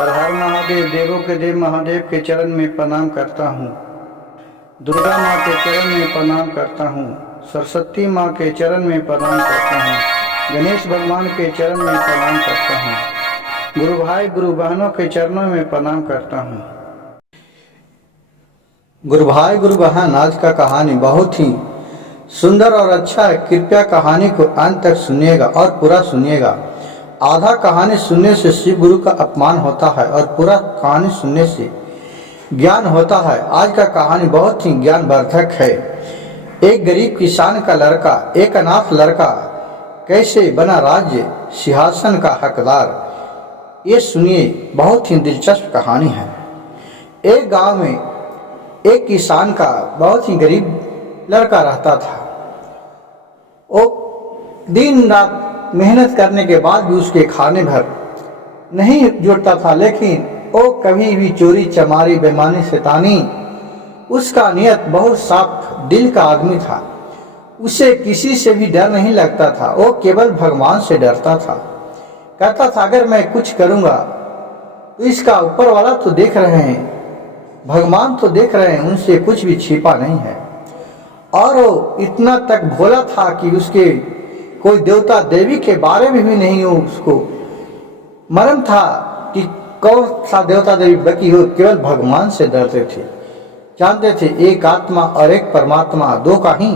हर हर महादेव। देवों के देव महादेव के चरण में प्रणाम करता हूँ। दुर्गा माँ के चरण में प्रणाम करता हूँ। सरस्वती माँ के चरण में प्रणाम करता हूँ। गणेश भगवान के चरण में प्रणाम करता हूँ। गुरु भाई गुरु बहनों के चरणों में प्रणाम करता हूँ। गुरु भाई गुरु बहन, आज का कहानी बहुत ही सुंदर और अच्छा है। कृपया कहानी को अंत तक सुनिएगा और पूरा सुनिएगा। आधा कहानी सुनने से शिव गुरु का अपमान होता है और पूरा कहानी सुनने से ज्ञान होता है। आज का कहानी बहुत ही ज्ञानवर्धक है। एक गरीब किसान का लड़का, एक अनाथ लड़का कैसे बना राज्य सिंहासन का हकदार, ये सुनिए। बहुत ही दिलचस्प कहानी है। एक गांव में एक किसान का बहुत ही गरीब लड़का रहता था। वो दिन रात मेहनत करने के बाद भी उसके खाने भर नहीं जुटता था, लेकिन वो कभी भी चोरी चमारी बेईमानी शैतानी, उसका नियत बहुत साफ दिल का आदमी था। उसे किसी से भी डर नहीं लगता था, वो केवल भगवान से डरता था। कहता था अगर मैं कुछ करूँगा तो इसका ऊपर वाला तो देख रहे हैं, भगवान तो देख रहे हैं, उनसे कुछ भी छिपा नहीं है। और वो इतना तक भोला था कि उसके कोई देवता देवी के बारे में भी नहीं हो उसको मरम था कि कौन सा देवता देवी बकी हो, केवल भगवान से डरते थे। जानते थे एक आत्मा और एक परमात्मा, दो का ही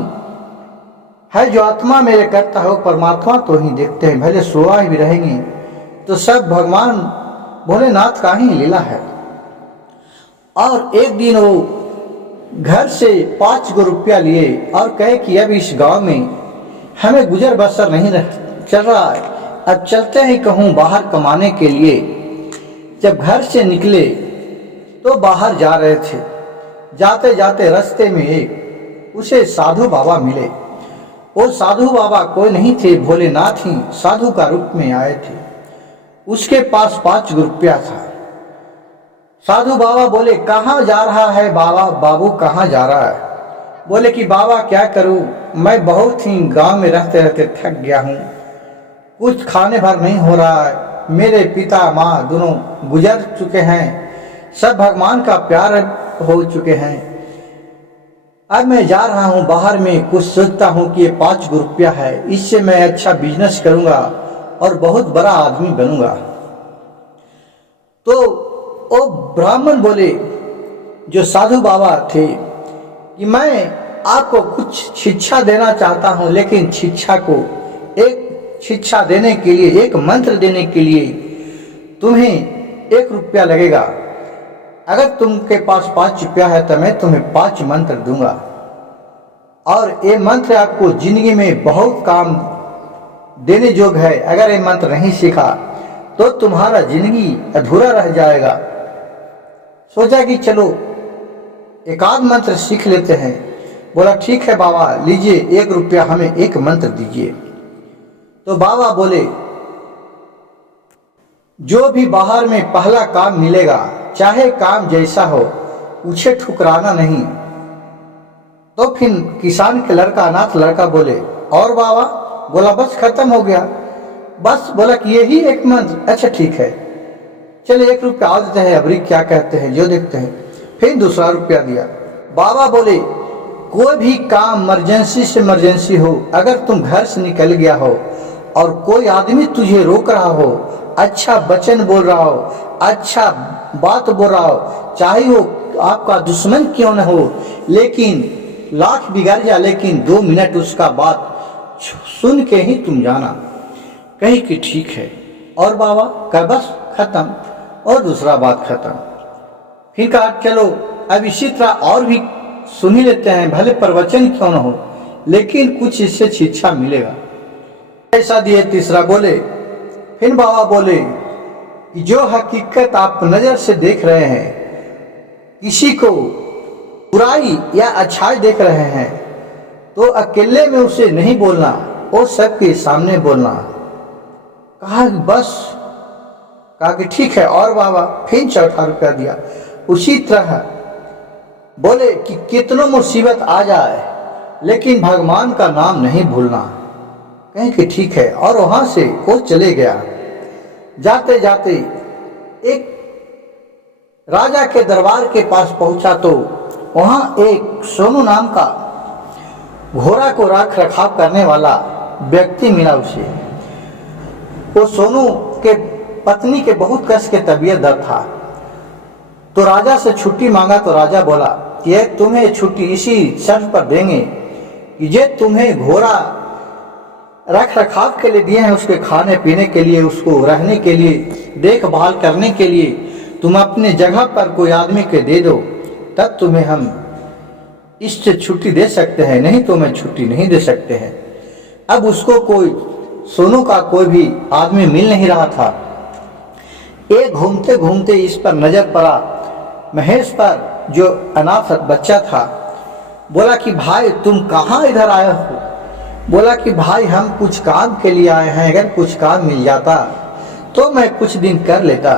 है। जो आत्मा मेरे करता है वो परमात्मा तो ही देखते हैं, भले सोआ भी रहेंगे तो सब भगवान भोलेनाथ का ही लीला है। और एक दिन वो घर से 5 रुपया लिए और कहे कि अब इस गांव में हमें गुजर बसर नहीं चल रहा है, अब चलते हैं कहूँ बाहर कमाने के लिए। जब घर से निकले तो बाहर जा रहे थे। जाते जाते रास्ते में एक उसे साधु बाबा मिले। वो साधु बाबा कोई नहीं थे, भोलेनाथ ही साधु का रूप में आए थे। उसके पास 5 रुपया था। साधु बाबा बोले कहाँ जा रहा है बाबा, बाबू कहाँ जा रहा है? बोले कि बाबा क्या करूं, मैं बहुत ही गांव में रहते रहते थक गया हूं, कुछ खाने भर नहीं हो रहा है। मेरे पिता माँ दोनों गुजर चुके हैं, सब भगवान का प्यार हो चुके हैं। अब मैं जा रहा हूं बाहर में, कुछ सोचता हूं कि ये 5 रुपया है, इससे मैं अच्छा बिजनेस करूंगा और बहुत बड़ा आदमी बनूंगा। तो वो ब्राह्मण बोले, जो साधु बाबा थे, कि मैं आपको कुछ शिक्षा देना चाहता हूं, लेकिन शिक्षा देने के लिए, एक मंत्र देने के लिए तुम्हें 1 रुपया लगेगा। अगर तुमके पास 5 रुपया है तो मैं तुम्हें 5 मंत्र दूंगा, और ये मंत्र आपको जिंदगी में बहुत काम देने योग्य है। अगर ये मंत्र नहीं सीखा तो तुम्हारा जिंदगी अधूरा रह जाएगा। सोचा कि चलो एक आध मंत्र सीख लेते हैं। बोला ठीक है बाबा, लीजिए 1 रुपया, हमें एक मंत्र दीजिए। तो बाबा बोले जो भी बाहर में पहला काम मिलेगा, चाहे काम जैसा हो, उसे ठुकराना नहीं। तो फिर किसान के लड़का, अनाथ लड़का बोले और बाबा? बोला बस खत्म हो गया, बस। बोला कि यही एक मंत्र? अच्छा ठीक है, चलिए 1 रुपया और देते हैं, अबरी क्या कहते हैं जो देखते हैं। फिर दूसरा रुपया दिया। बाबा बोले कोई भी काम इमरजेंसी से इमरजेंसी हो, अगर तुम घर से निकल गया हो और कोई आदमी तुझे रोक रहा हो, अच्छा वचन बोल रहा हो, अच्छा बात बोल रहा हो, चाहे वो आपका दुश्मन क्यों न हो, लेकिन लाख बिगड़ जा, लेकिन 2 मिनट उसका बात सुन के ही तुम जाना। कही कि ठीक है। और बाबा का बस खत्म, और दूसरा बात खत्म। फिर कहा चलो अब इसी तरह और भी सुन ही लेते हैं, भले प्रवचन क्यों न हो, लेकिन कुछ इससे शिक्षा मिलेगा। ऐसा दिए। तीसरा बोले। फिर बाबा बोले कि जो हकीकत आप नजर से देख रहे हैं, किसी को बुराई या अच्छाई देख रहे हैं, तो अकेले में उसे नहीं बोलना, वो सबके सामने बोलना। कहा बस। कहा कि ठीक है। और बाबा? फिर 4 रुपया दिया। उसी तरह बोले कि कितनों मुसीबत आ जाए, लेकिन भगवान का नाम नहीं भूलना। कहें कि ठीक है। और वहां से वो चले गया। जाते जाते एक राजा के दरबार के पास पहुंचा तो वहां एक सोनू नाम का घोड़ा को रख रखाव करने वाला व्यक्ति मिला उसे। वो सोनू के पत्नी के बहुत कष्ट के तबीयत दर्द था, तो राजा से छुट्टी मांगा तो राजा बोला ये तुम्हें छुट्टी इसी शर्त पर देंगे कि ये तुम्हें घोड़ा रख रखाव के लिए दिए हैं, उसके खाने पीने के लिए, उसको रहने के लिए, देखभाल करने के लिए तुम अपने जगह पर कोई आदमी के दे दो, तब तुम्हें हम इससे छुट्टी दे सकते हैं, नहीं तो मैं छुट्टी नहीं दे सकते हैं। अब उसको कोई सोनू का कोई भी आदमी मिल नहीं रहा था। एक घूमते घूमते इस पर नजर पड़ा, महेश पर, जो अनाथ बच्चा था। बोला कि भाई तुम कहाँ इधर आए हो? बोला कि भाई हम कुछ काम के लिए आए हैं, अगर कुछ काम मिल जाता तो मैं कुछ दिन कर लेता।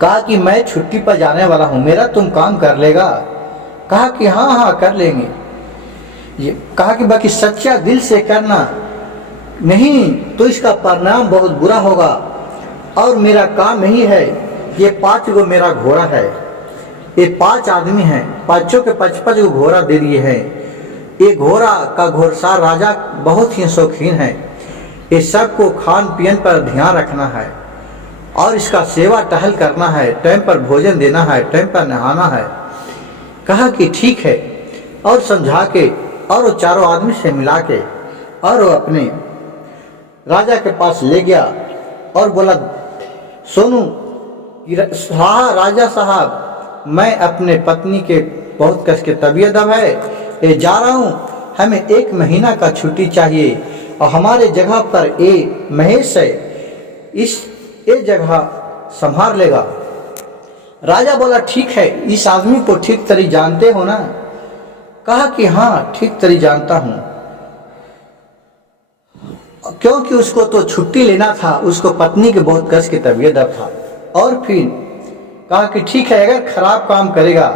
कहा कि मैं छुट्टी पर जाने वाला हूँ, मेरा तुम काम कर लेगा? कहा कि हाँ हाँ कर लेंगे। ये कहा कि बाकी सच्चा दिल से करना, नहीं तो इसका परिणाम बहुत बुरा होगा। और मेरा काम यही है, ये 5 गो मेरा घोड़ा है, ये 5 आदमी हैं, 5 के 55 गो घोड़ा दे दिए हैं। ये घोड़ा का घोड़सार राजा बहुत ही शौकीन है, ये सबको खान पियन पर ध्यान रखना है और इसका सेवा टहल करना है, टाइम पर भोजन देना है, टाइम पर नहाना है। कहा कि ठीक है, और समझा के और वो चारों आदमी से मिला के और वो अपने राजा के पास ले गया और बोला सोनू राजा साहब, मैं अपने पत्नी के बहुत कष्ट के तबीयत अब है, ये जा रहा हूँ, हमें 1 महीना का छुट्टी चाहिए और हमारे जगह पर ये महेश है, ये जगह संभाल लेगा। राजा बोला ठीक है, इस आदमी को ठीक तरह जानते हो ना? कहा कि हाँ ठीक तरह जानता हूँ, क्योंकि उसको तो छुट्टी लेना था, उसको पत्नी के बहुत कष्ट की तबीयत अब था। और फिर कहा कि ठीक है, अगर खराब काम करेगा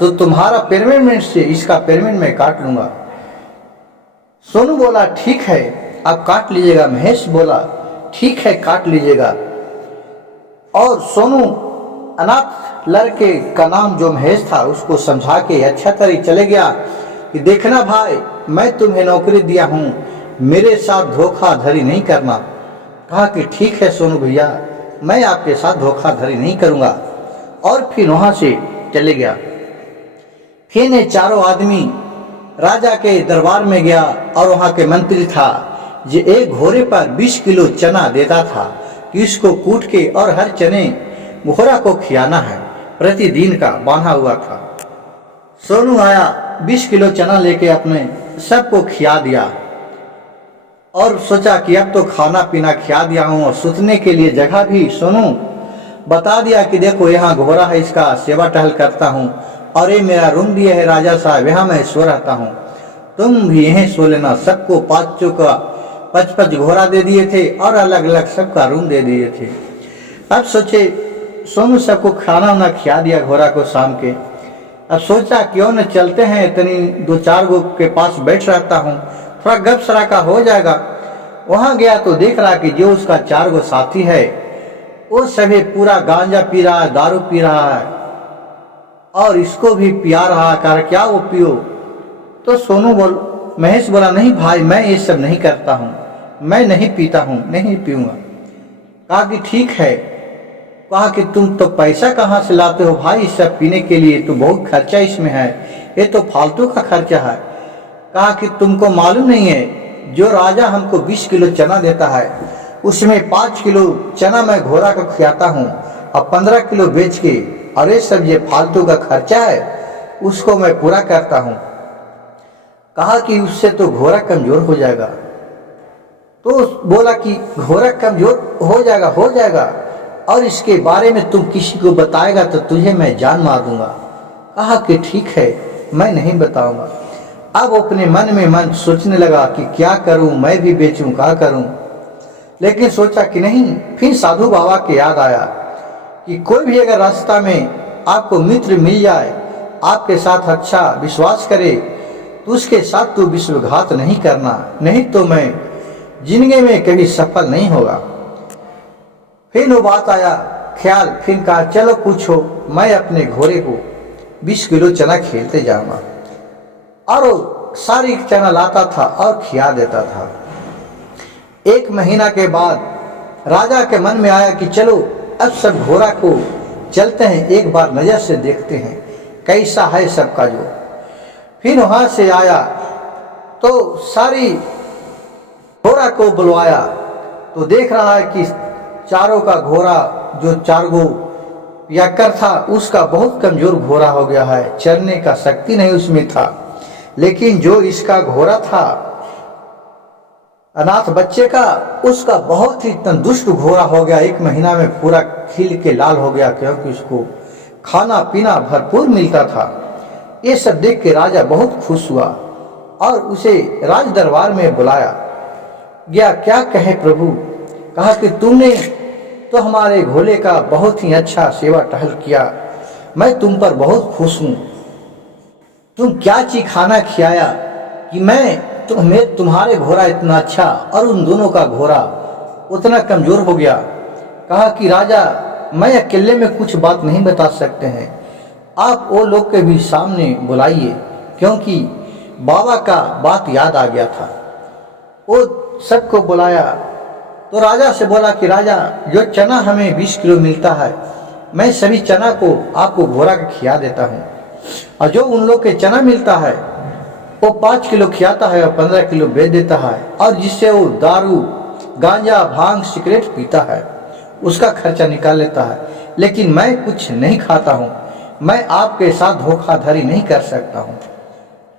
तो तुम्हारा पेमेंट से इसका पेमेंट मैं काट लूंगा। सोनू बोला ठीक है आप काट लीजिएगा। महेश बोला ठीक है काट लीजिएगा। और सोनू अनाथ लड़के का नाम जो महेश था उसको समझा के अच्छा तरह चले गया कि देखना भाई, मैं तुम्हें नौकरी दिया हूँ, मेरे साथ धोखाधड़ी नहीं करना। कहा कि ठीक है सोनू भैया, मैं आपके साथ धोखाधड़ी नहीं करूँगा। और फिर वहाँ से चले गया। फिर ये चारों आदमी राजा के दरबार में गया और वहाँ के मंत्री था जो एक घोड़े पर 20 किलो चना देता था कि इसको कूट के और हर चने घोड़ा को खियाना है, प्रतिदिन का बांधा हुआ था। सोनू आया 20 किलो चना लेके अपने सबको खिया दिया और सोचा कि अब तो खाना पीना खिया दिया हूँ और सुतने के लिए जगह भी सोनू बता दिया कि देखो यहाँ घोड़ा है, इसका सेवा टहल करता हूँ और ये मेरा रूम दिया है राजा साहब, यहाँ मैं सो रहता हूँ, तुम भी यहीं सो लेना। सबको 5 का 55 घोड़ा दे दिए थे और अलग अलग सबका रूम दे दिए थे। अब सोचे सोनू सबको खाना वाना खिया दिया घोड़ा को शाम के। अब सोचा क्यों न चलते हैं, इतनी 2-4 गो के पास बैठ रहता हूँ, थोड़ा गप सराका हो जाएगा। वहाँ गया तो देख रहा कि जो उसका 4 गो साथी है वो सभी पूरा गांजा पी रहा है, दारू पी रहा है और इसको भी पिया रहा। कर क्या वो पियो? तो महेश बोला नहीं भाई, मैं ये सब नहीं करता हूँ, मैं नहीं पीता हूँ, नहीं पीऊंगा। कहा कि ठीक है। कहा कि तुम तो पैसा कहाँ से लाते हो भाई इस सब पीने के लिए, तो बहुत खर्चा इसमें है, ये तो फालतू का खर्चा है। कहा कि तुमको मालूम नहीं है, जो राजा हमको 20 किलो चना देता है उसमें 5 किलो चना मैं घोड़ा को खिलाता हूँ और 15 किलो बेच के, और ये सब ये फालतू का खर्चा है उसको मैं पूरा करता हूँ। कहा कि उससे तो घोड़ा कमजोर हो जाएगा। तो बोला कि घोड़ा कमजोर हो जाएगा और इसके बारे में तुम किसी को बताएगा तो तुझे मैं जान मार दूंगा। कहा कि ठीक है मैं नहीं बताऊंगा। अब अपने मन में मन सोचने लगा कि क्या करूं, मैं भी बेचूं, क्या करूं। लेकिन सोचा कि नहीं। फिर साधु बाबा के याद आया कि कोई भी अगर रास्ता में आपको मित्र मिल जाए, आपके साथ अच्छा विश्वास करे, तो उसके साथ तो विश्वघात नहीं करना, नहीं तो मैं जिंदगी में कभी सफल नहीं होगा। फिर वो बात आया, ख्याल, फिर कहा चलो पूछो, मैं अपने घोड़े को 20 किलो चना खेलते जाऊंगा। और वो सारी चना लाता था और खिया देता था। 1 महीना के बाद राजा के मन में आया कि चलो अब सब घोड़ा को चलते हैं, एक बार नजर से देखते हैं कैसा है सबका जो। फिर वहां से आया तो सारी घोड़ा को बुलवाया, तो देख रहा है कि चारों का घोड़ा, जो 4 गो पियक्कर था उसका बहुत कमजोर घोड़ा हो गया है, चलने का शक्ति नहीं उसमें था। लेकिन जो इसका घोड़ा था अनाथ बच्चे का, उसका बहुत ही तंदुरुस्त घोड़ा हो गया, 1 महीना में पूरा खिल के लाल हो गया, क्योंकि उसको खाना पीना भरपूर मिलता था। ये सब देख के राजा बहुत खुश हुआ और उसे राज दरबार में बुलाया गया। क्या कहे प्रभु? कहा कि तुमने तो हमारे घोड़े का बहुत ही अच्छा सेवा टहल किया, मैं तुम पर बहुत खुश हूँ। तुम क्या चीज खाना खिलाया कि मैं तुम्हारे घोड़ा इतना अच्छा और उन दोनों का घोड़ा उतना कमजोर हो गया। कहा कि राजा, मैं अकेले में कुछ बात नहीं बता सकते हैं, आप वो लोग के भी सामने बुलाइए, क्योंकि बाबा का बात याद आ गया था। वो सबको बुलाया तो राजा से बोला कि राजा, जो चना हमें 20 किलो मिलता है, मैं सभी चना को आपको घोड़ा का खिया देता हूँ, और जो उन लोग के चना मिलता है वो 5 किलो खियाता है और 15 किलो बेच देता है, और जिससे वो दारू, गांजा, भांग, सिगरेट पीता है उसका खर्चा निकाल लेता है। लेकिन मैं कुछ नहीं खाता हूँ, मैं आपके साथ धोखाधड़ी नहीं कर सकता हूँ।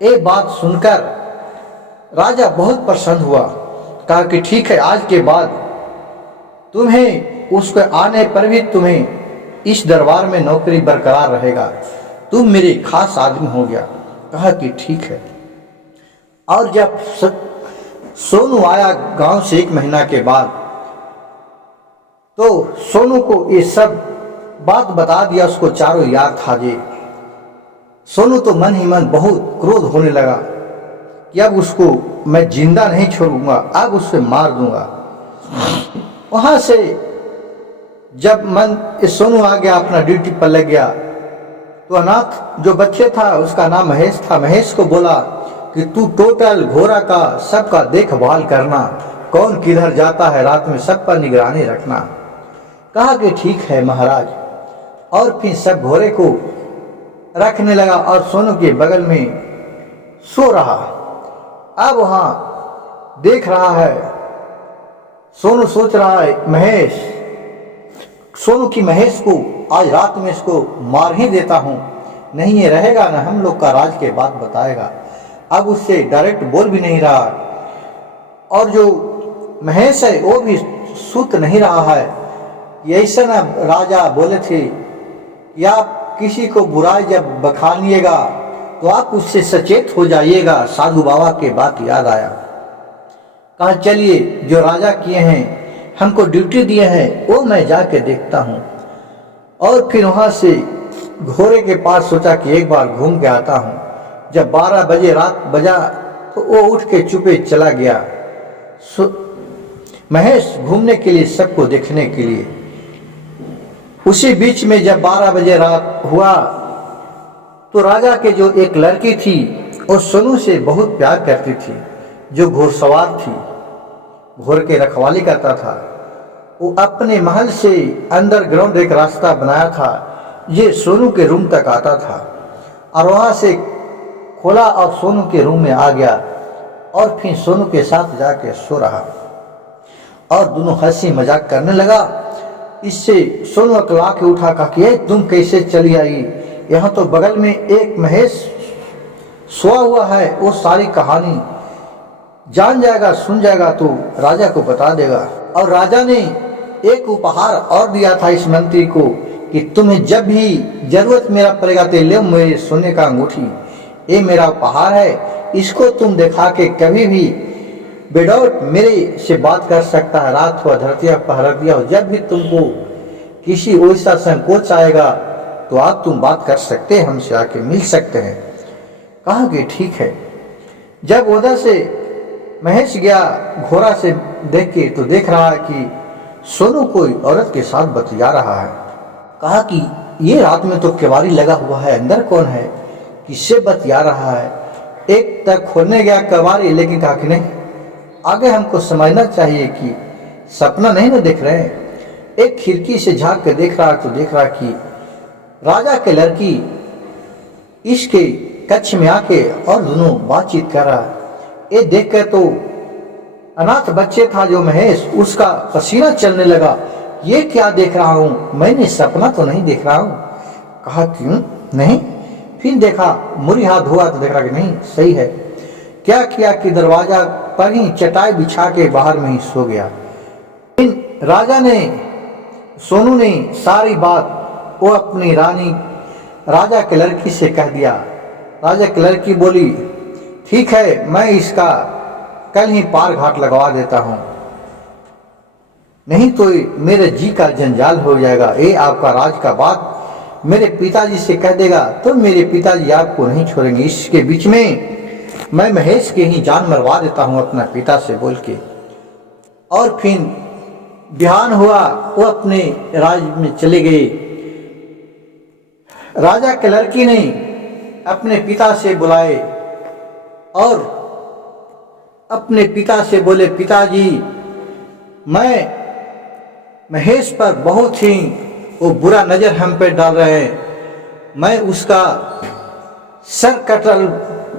ये बात सुनकर राजा बहुत प्रसन्न हुआ। कहा कि ठीक है, आज के बाद तुम्हें उसके आने पर भी तुम्हें इस दरबार में नौकरी बरकरार रहेगा, तुम मेरे खास आदमी हो गया। कहा कि ठीक है। और जब सोनू आया गांव से 1 महीना के बाद, तो सोनू को ये सब बात बता दिया, उसको चारों याद था जे। सोनू तो मन ही मन बहुत क्रोध होने लगा कि अब उसको मैं जिंदा नहीं छोड़ूंगा, अब उसे मार दूंगा। वहां से जब सोनू आ गया, अपना ड्यूटी पर लग गया, तो अनाथ जो बच्चे था उसका नाम महेश था। महेश को बोला कि तू टोटल घोड़ा का सबका देखभाल करना, कौन किधर जाता है रात में सब पर निगरानी रखना। कहा कि ठीक है महाराज। और फिर सब घोड़े को रखने लगा और सोनू के बगल में सो रहा। अब वहां देख रहा है, सोनू सोच रहा है सोनू की महेश को आज रात में इसको मार ही देता हूं, नहीं ये रहेगा ना हम लोग का राज के बात बताएगा। अब उससे डायरेक्ट बोल भी नहीं रहा, और जो महेश है वो भी सुत नहीं रहा है। ऐसा ना राजा बोले थे कि आप किसी को बुराई जब बखानिएगा तो आप उससे सचेत हो जाइएगा। साधु बाबा के बात याद आया। कहा चलिए, जो राजा किए हैं, हमको ड्यूटी दिए हैं, वो मैं जाके देखता हूँ। और फिर वहां से घोड़े के पास सोचा कि एक बार घूम के आता हूँ। जब 12 बजे रात बजा तो वो उठ के चुपे चला गया महेश घूमने के लिए, सबको देखने के लिए। उसी बीच में जब 12 बजे रात हुआ तो राजा के जो एक लड़की थी वो सोनू से बहुत प्यार करती थी, जो घोड़सवार थी, घोड़े के रखवाली करता था। वो अपने महल से अंडरग्राउंड एक रास्ता बनाया था, ये सोनू के रूम तक आता था, और वहां से खोला और सोनू के रूम में आ गया, और फिर सोनू के साथ जाके सो रहा, और दोनों हंसी मजाक करने लगा। इससे सोनू अकला के उठा, कहा कि तुम कैसे चली आई? यहाँ तो बगल में एक महेश सोया हुआ है, वो सारी कहानी जान जाएगा, सुन जाएगा तो राजा को बता देगा। और राजा ने एक उपहार और दिया था इस मंत्री को कि तुम्हें जब भी जरूरत मेरा पड़ेगा तो ले मेरे सोने का अंगूठी, ये मेरा उपहार है, इसको तुम दिखा के कभी भी विदाउट मेरे से बात कर सकता है। रात हो, धरतिया पहर दिया हो, जब भी तुमको किसी वैसा संकोच आएगा तो आप तुम बात कर सकते हैं, हमसे आके मिल सकते हैं। कहा कि ठीक है। जब उधर से महेश गया घोड़ा से देख के, तो देख रहा है कि सोनू कोई औरत के साथ बतिया रहा है। कहा कि ये रात में तो केवाड़ी लगा हुआ है, अंदर कौन है, किससे बतिया रहा है। एक तक खोलने गया केवाड़ी, लेकिन कहा कि नहीं, आगे हमको समझना चाहिए कि सपना नहीं ना देख रहे हैं। एक खिड़की से झांक के देख रहा तो देख रहा कि राजा के लड़की इसके कक्ष में आके और दोनों बातचीत कर रहा है। ये देखकर तो अनाथ बच्चे था जो महेश, उसका पसीना चलने लगा। ये क्या देख रहा हूँ, मैंने सपना तो नहीं देख रहा हूँ। कहा क्यों नहीं, फिर देखा मुरी हाथ धोआ तो देख रहा कि नहीं सही है। क्या किया कि दरवाजा पर ही चटाई बिछा के बाहर में ही सो गया। फिर राजा ने, सोनू ने सारी बात वो अपनी रानी राजा के लड़की से कह दिया। राजा की लड़की बोली ठीक है, मैं इसका कल ही पार घाट लगवा देता हूँ, नहीं तो मेरे जी का जंजाल हो जाएगा। ये आपका राज का बात मेरे पिताजी से कह देगा तो मेरे पिताजी आपको नहीं छोड़ेंगे। इसके बीच में मैं महेश के ही जान मरवा देता हूँ अपना पिता से बोल के। और फिर बिहान हुआ, वो अपने राज में चले गए। राजा के लड़की ने अपने पिता से बुलाए और अपने पिता से बोले पिताजी, मैं महेश पर बहुत ही वो बुरा नज़र हम पे डाल रहे हैं, मैं उसका सर कटल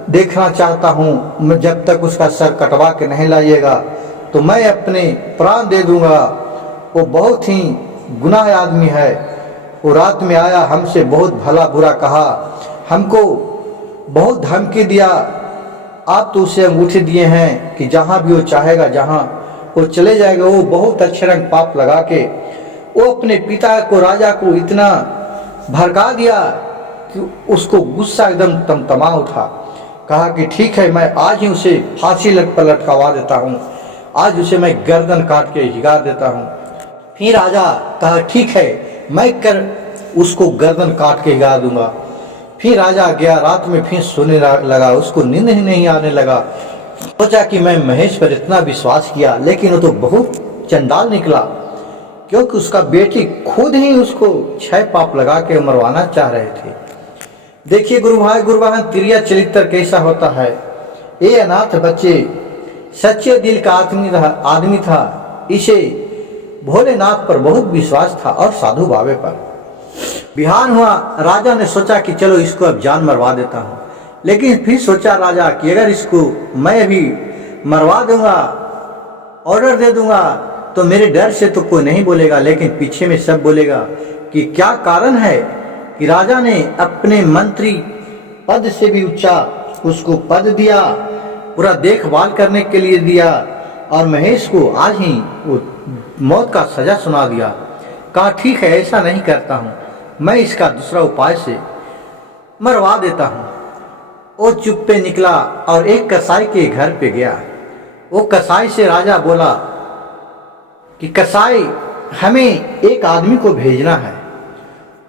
देखना चाहता हूँ। जब तक उसका सर कटवा के नहीं लाइएगा तो मैं अपने प्राण दे दूंगा। वो बहुत ही गुनाह आदमी है। वो रात में आया, हमसे बहुत भला बुरा कहा, हमको बहुत धमकी दिया। आप तो उसे अंगूठे दिए हैं कि जहाँ भी वो चाहेगा, जहाँ वो चले जाएगा। वो बहुत अच्छे रंग पाप लगा के वो अपने पिता को, राजा को इतना भड़का दिया कि उसको गुस्सा एकदम तमतमा उठा। कहा कि ठीक है, मैं आज ही उसे फांसी पर लटकवा देता हूँ, आज उसे मैं गर्दन काट के हिगार देता हूँ। फिर राजा कहा ठीक है, मैं कर उसको गर्दन काट के हिगार दूंगा। फिर राजा गया, रात में फिर सोने लगा, उसको नींद ही नहीं आने लगा। सोचा कि मैं महेश पर इतना विश्वास किया, लेकिन वो तो बहुत चंडाल निकला, क्योंकि उसका बेटी खुद ही उसको 6 पाप लगा के मरवाना चाह रहे थे। देखिए गुरु भाई गुरु बहन, तिरिया चरित्र कैसा होता है। ये अनाथ बच्चे सच्चे दिल का आदमी था। इसे भोलेनाथ पर बहुत विश्वास था और साधु बाबे पर। बिहान हुआ, राजा ने सोचा कि चलो इसको अब जान मरवा देता हूँ। लेकिन फिर सोचा राजा कि अगर इसको मैं अभी मरवा दूंगा, ऑर्डर दे दूंगा, तो मेरे डर से तो कोई नहीं बोलेगा, लेकिन पीछे में सब बोलेगा कि क्या कारण है कि राजा ने अपने मंत्री पद से भी ऊंचा उसको पद दिया, पूरा देखभाल करने के लिए दिया, और महेश को आज ही वो मौत का सजा सुना दिया। कहा ठीक है, ऐसा नहीं करता हूँ, मैं इसका दूसरा उपाय से मरवा देता हूँ। वो चुप पे निकला और एक कसाई के घर पे गया। वो कसाई से राजा बोला कि कसाई, हमें एक आदमी को भेजना है,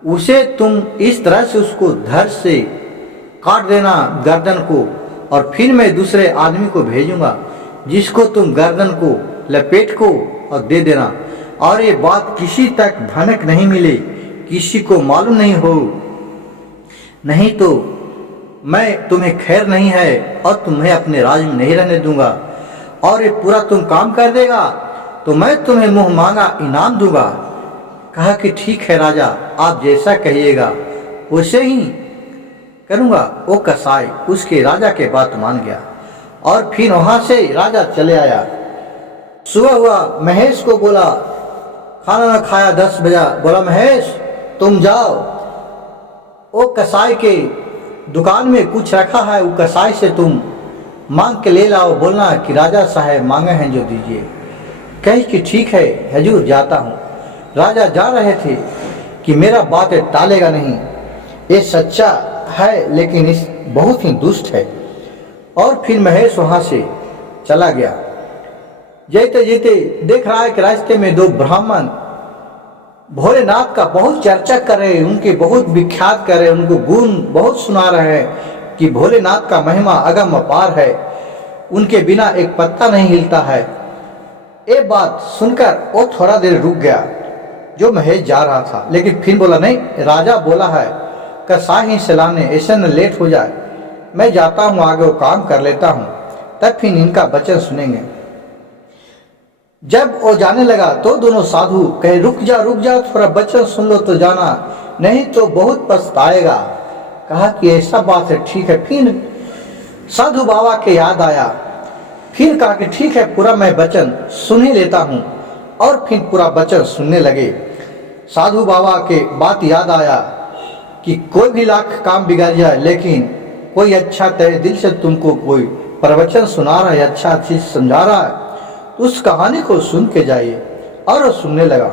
उसे तुम इस तरह से उसको धड़ से काट देना गर्दन को, और फिर मैं दूसरे आदमी को भेजूंगा जिसको तुम गर्दन को लपेट को और दे देना, और ये बात किसी तक भनक नहीं मिले, किसी को मालूम नहीं हो, नहीं तो मैं तुम्हें खैर नहीं है और तुम्हें अपने राज में नहीं रहने दूंगा। और ये पूरा तुम काम कर देगा तो मैं तुम्हें मुंह मांगा इनाम दूंगा। कहा कि ठीक है राजा, आप जैसा कहिएगा वैसे ही करूंगा। वो कसाई उसके राजा के बात मान गया और फिर वहां से राजा चले आया। सुबह हुआ, महेश को बोला, खाना ना खाया, 10 बजा, बोला महेश तुम जाओ, वो कसाई के दुकान में कुछ रखा है, वो कसाई से तुम मांग के ले लाओ, बोलना कि राजा साहब मांगे हैं जो दीजिए। कहे कि ठीक है हजूर, जाता हूँ। राजा जा रहे थे कि मेरा बात टालेगा नहीं, ये सच्चा है लेकिन इस बहुत ही दुष्ट है। और फिर महेश वहां से चला गया। जेते जेते देख रहा है कि रास्ते में 2 ब्राह्मण भोलेनाथ का बहुत चर्चा कर रहे हैं, उनके बहुत विख्यात कर रहे हैं, उनको गुण बहुत सुना रहे हैं कि भोलेनाथ का महिमा अगम अपार है, उनके बिना एक पत्ता नहीं हिलता है। ये बात सुनकर वो थोड़ा देर रुक गया जो महेश जा रहा था, लेकिन फिर बोला नहीं, राजा बोला है कसाई ही से लाने, ऐसे न लेट हो जाए, मैं जाता हूँ आगे वो काम कर लेता हूँ, तब फिर इनका वचन सुनेंगे। जब वो जाने लगा तो दोनों साधु कहे रुक जा थोड़ा वचन सुन लो तो जाना, नहीं तो बहुत पछताएगा। कहा कि ऐसा बात है, ठीक है। फिर साधु बाबा के याद आया, फिर कहा कि ठीक है पूरा मैं वचन सुन ही लेता हूँ, और फिर पूरा वचन सुनने लगे। साधु बाबा के बात याद आया कि कोई भी लाख काम बिगड़ जाए, लेकिन कोई अच्छा तहे दिल से तुमको कोई प्रवचन सुना रहा है, अच्छा चीज समझा रहा है, तो उस कहानी को सुन के जाइए। और वो सुनने लगा।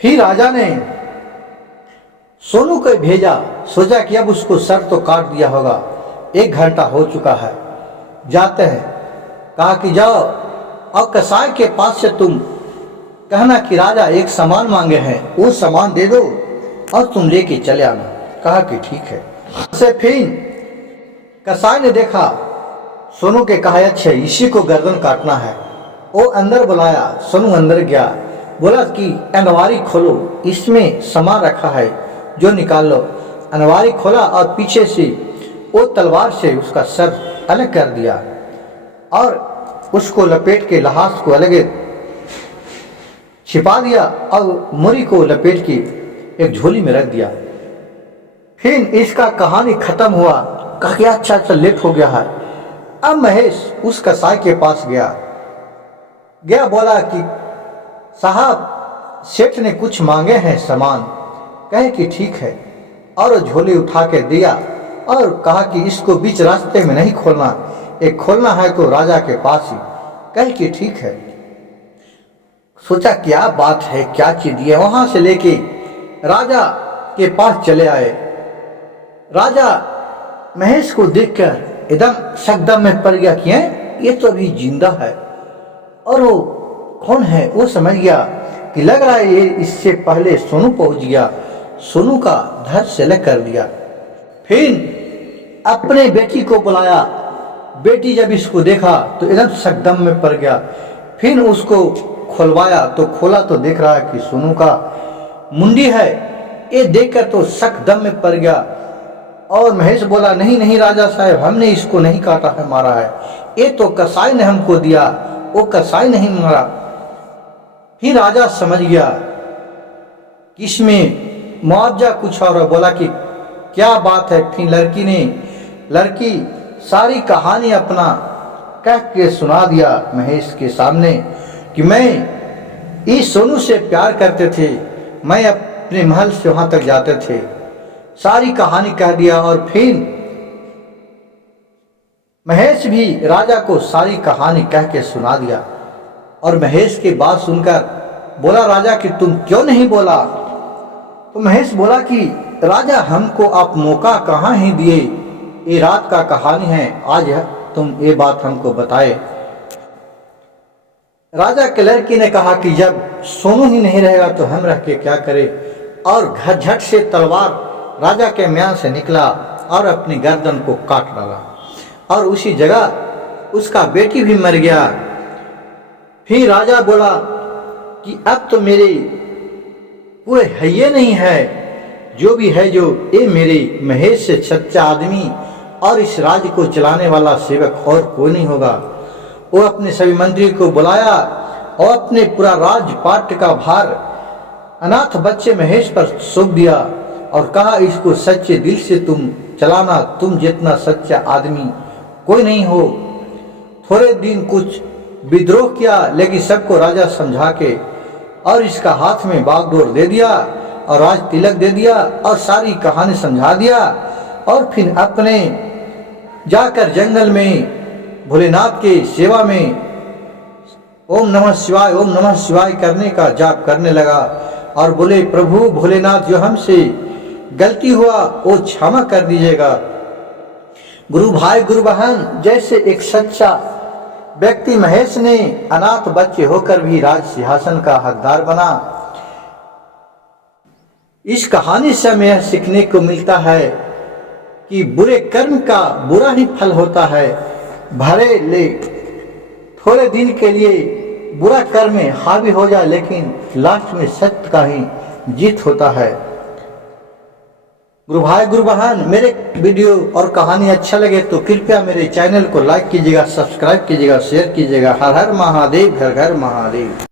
फिर राजा ने सोनू को भेजा, सोचा कि अब उसको सर तो काट दिया होगा, 1 घंटा हो चुका है, जाते हैं। कहा कि जाओ और कसाई के पास से तुम कहना कि राजा एक सामान मांगे हैं, वो सामान दे दो और तुम लेके चले आना। कहा कि ठीक है। से फिर कसाई ने देखा सोनू के, कहा अच्छा इसी को गर्दन काटना है। वो अंदर बुलाया, सोनू अंदर गया, बोला कि अनवारी खोलो, इसमें सामान रखा है जो निकाल लो। अनवारी खोला और पीछे से वो तलवार से उसका सर अलग कर दिया और उसको लपेट के लहास को अलग छिपा दिया और मुरी को लपेट के एक झोली में रख दिया। फिर इसका कहानी खत्म हुआ। कहा कि अच्छा लेट हो गया है। अब महेश उस कसाई के पास गया, बोला कि साहब सेठ ने कुछ मांगे हैं सामान। कहे कि ठीक है, और झोली उठा के दिया और कहा कि इसको बीच रास्ते में नहीं खोलना, एक खोलना है तो राजा के पास ही। कहे कि ठीक है। सोचा क्या बात है, क्या चीज है। वहां से लेके राजा के पास चले आए। राजा महेश को देखकर एकदम शकदम में पड़ गया कि ये तो अभी जिंदा है, और वो कौन है वो समझ गया कि लग रहा है ये इससे पहले सोनू पहुंच गया, सोनू का धड़ से अलग कर दिया। फिर अपने बेटी को बुलाया। बेटी जब इसको देखा तो एकदम शकदम में पड़ गया। फिर उसको खुलवाया तो खोला तो देख रहा है कि सोनू का मुंडी है। ये देखकर तो शकदम में पड़ गया। और महेश बोला नहीं राजा साहब, हमने इसको नहीं काटा है, मारा है, ये तो कसाई ने हमको दिया, वो कसाई नहीं मारा। फिर राजा समझ गया कि इसमें मुआवजा कुछ और। बोला कि क्या बात है। फिर लड़की सारी कहानी अपना कह के सुना दिया महेश के सामने कि मैं इस सोनू से प्यार करते थे, मैं अपने महल से वहां तक जाते थे, सारी कहानी कह दिया। और फिर महेश भी राजा को सारी कहानी कह के सुना दिया। और महेश की बात सुनकर बोला राजा कि तुम क्यों नहीं बोला। तो महेश बोला कि राजा हमको आप मौका कहाँ ही दिए, ये रात का कहानी है, आज तुम ये बात हमको बताए। राजा के लड़की ने कहा कि जब सोनू ही नहीं रहेगा तो हम रह के क्या करें। और झट से तलवार राजा के म्यान से निकला और अपनी गर्दन को काट डाला, और उसी जगह उसका बेटी भी मर गया। फिर राजा बोला कि अब तो मेरे कोई है ये नहीं है, जो भी है जो ये मेरे महेश से सच्चा आदमी और इस राज्य को चलाने वाला सेवक और कोई नहीं होगा। वो अपने सभी मंत्री को बुलाया और अपने पूरा राजपाट का भार अनाथ बच्चे महेश पर सौंप दिया और कहा इसको सच्चे दिल से तुम चलाना, तुम जितना सच्चा आदमी कोई नहीं हो। थोड़े दिन कुछ विद्रोह किया, लेकिन सबको राजा समझा के और इसका हाथ में बागडोर दे दिया और राज तिलक दे दिया और सारी कहानी समझा दिया। और फिर अपने जाकर जंगल में भोलेनाथ के सेवा में ओम नमः शिवाय करने का जाप करने लगा और बोले प्रभु भोलेनाथ जो हमसे गलती हुआ वो क्षमा कर दीजिएगा। गुरु भाई गुरु बहन जैसे एक सच्चा व्यक्ति महेश ने अनाथ बच्चे होकर भी राज सिंहासन का हकदार बना। इस कहानी से हमें यह सीखने को मिलता है कि बुरे कर्म का बुरा ही फल होता है। भले ले थोड़े दिन के लिए बुरा कर्म में हावी हो जाए, लेकिन लास्ट में सत्य का ही जीत होता है। गुरु भाई गुरु बहन, मेरे वीडियो और कहानी अच्छा लगे तो कृपया मेरे चैनल को लाइक कीजिएगा, सब्सक्राइब कीजिएगा, शेयर कीजिएगा। हर हर महादेव, घर घर महादेव।